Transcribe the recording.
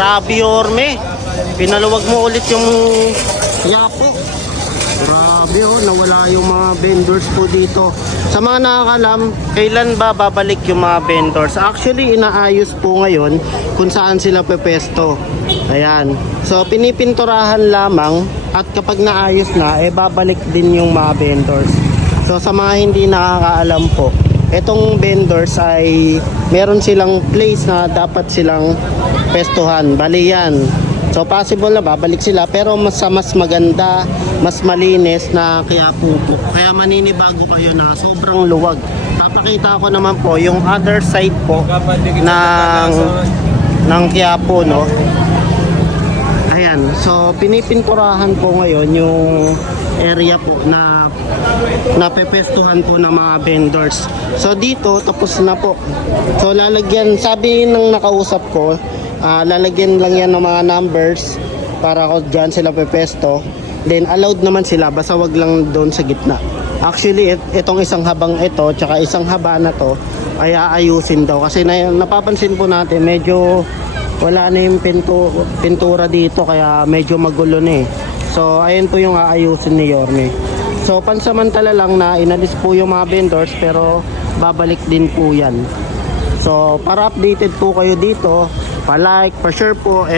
Grabe, Yorme. Pinaluwag mo ulit yung yapo. Grabe, oh, nawala yung mga vendors po dito. Sa mga nakakalam, kailan ba babalik yung mga vendors? Actually, inaayos po ngayon kung saan sila pepesto. Ayan. So, pinipinturahan lamang at kapag naayos na, babalik din yung mga vendors. So, sa mga hindi nakakaalam po, etong vendors ay meron silang place na dapat silang pestuhan. Bali yan. So possible na babalik sila pero mas maganda, mas malinis na Quiapo po. Kaya maninibago kayo na sobrang luwag. Papakita ko naman po yung other side po ng Quiapo, no. Ayan. So pinipinturahan po ngayon yung area po na napepestuhan po ng mga vendors. So dito tapos na po. So lalagyan, sabi ng nakausap ko, lalagyan lang yan ng mga numbers para ko dyan sila pepesto. Then allowed naman sila, basta wag lang doon sa gitna. Actually itong isang habang ito tsaka isang haba na to ay aayusin daw kasi napapansin po natin medyo wala na yung pintura dito kaya medyo magulo na eh. So ayun po yung aayusin ni Yorme. So pansamantala lang na inalis po yung mga vendors pero babalik din po yan. So para updated po kayo dito, pa-like, pa-share po.